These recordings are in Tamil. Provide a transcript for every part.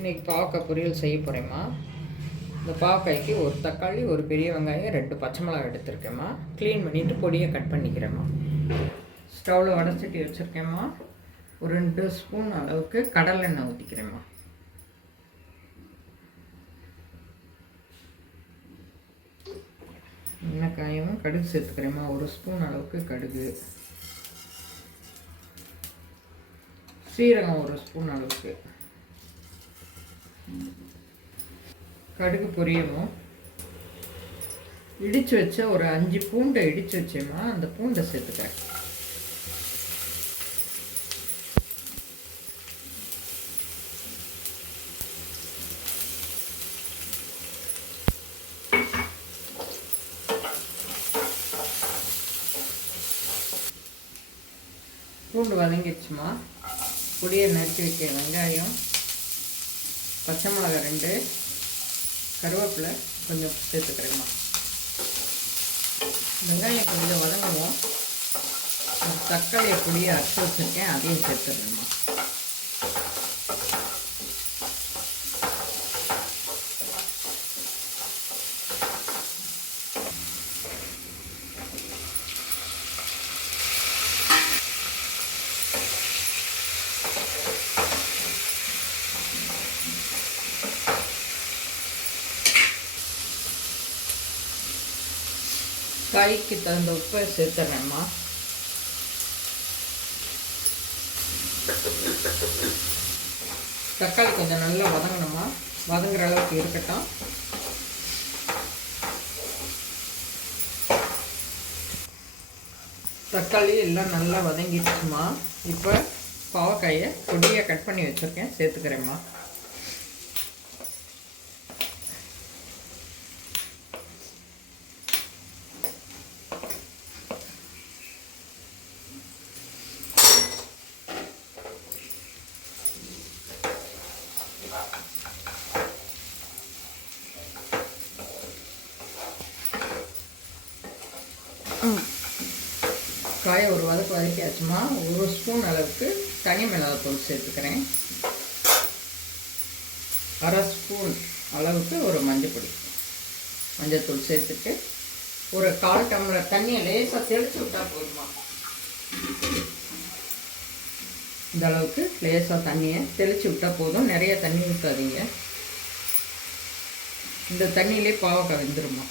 இன்றைக்கி பாவக்காய் பொரியல் செய்ய போகிறேம்மா. இந்த பாவக்காய்க்கு ஒரு தக்காளி, ஒரு பெரிய வெங்காயம், 2 பச்சை மிளகாய் எடுத்துருக்கேம்மா. க்ளீன் பண்ணிவிட்டு பொடியை கட் பண்ணிக்கிறேம்மா. ஸ்டவ்வில் வடச்சட்டி வச்சுருக்கேம்மா. ஒரு 2 ஸ்பூன் அளவுக்கு கடலெண்ணெய் ஊற்றிக்கிறேம்மா. எண்ணெய் கடுகு சேர்த்துக்கிறேம்மா. 1 ஸ்பூன் அளவுக்கு கடுகு, சீரகம் 1 ஸ்பூன் அளவுக்கு. கடுகு பொரியணும். இடித்து வச்ச ஒரு 5 பூண்டை இடித்து வச்சேம்மா. அந்த பூண்டை சேர்த்துக்கிறேன். பூண்டு வதங்கிடுச்சுமா. பொடியை நறுக்கி வைக்க வெங்காயம், பச்சை மிளகாய் 2, கருவேப்பிலை கொஞ்சம் சேர்த்துக்கிறேம்மா. வெங்காயம் கொஞ்சம் வதங்குவோம். தக்காளியை பொடியை அரைச்சி வச்சுருக்கேன், அதையும் சேர்த்துக்கிறேம்மா. காய்க்கு தகுந்த உப்பை சேர்த்துறேம்மா. தக்காளி கொஞ்சம் நல்லா வதங்கணுமா. வதங்குற அளவுக்கு இருக்கட்டும். தக்காளி எல்லாம் நல்லா வதங்கிடுச்சுமா. இப்போ பாவக்காயை பொடியாக கட் பண்ணி வச்சுருக்கேன், சேர்த்துக்கிறேம்மா. காயை ஒரு வதக்கியாச்சுமா. 1 ஸ்பூன் அளவுக்கு தனி மிளகாத்தூள் சேர்த்துக்கிறேன். 1/2 ஸ்பூன் அளவுக்கு ஒரு மஞ்சத்தூள் சேர்த்துட்டு ஒரு 1/4 டம்ளர் தண்ணியை லேசாக தெளித்து விட்டால் போதுமா. இந்த அளவுக்கு லேசாக தண்ணியை தெளித்து விட்டால் போதும். நிறைய தண்ணி ஊற்றாதீங்க. இந்த தண்ணியிலே பாவக்காய் வெந்துருமா.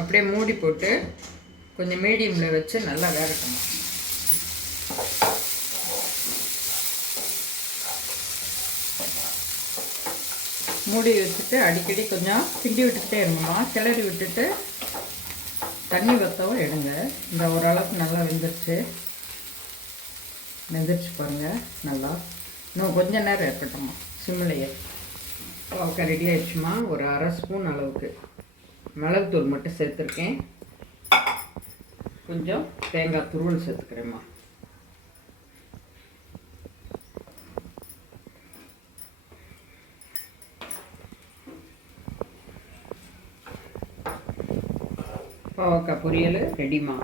அப்படியே மூடி போட்டு கொஞ்சம் மீடியமில் வச்சு நல்லா வேகட்டணும். மூடி வச்சுட்டு அடிக்கடி கொஞ்சம் கிண்டி விட்டுக்கிட்டே இருங்கம்மா. கிளறி விட்டுட்டு தண்ணி வற்றவும் எடுங்க. இந்த ஓரளவுக்கு நல்லா வெந்துருச்சு பாருங்கள். நல்லா இன்னும் கொஞ்சம் நேரம் இருக்கட்டும்மா சிம்மிலையே. பாவக்காய் ரெடி ஆயிடுச்சுமா. ஒரு 1/2 ஸ்பூன் அளவுக்கு மிளகுத்தூள் மட்டும் சேர்த்துருக்கேன். கொஞ்சம் தேங்காய் துருவல் சேர்த்துக்கிறேம்மா. பாவக்காய் பொரியல் ரெடிமா.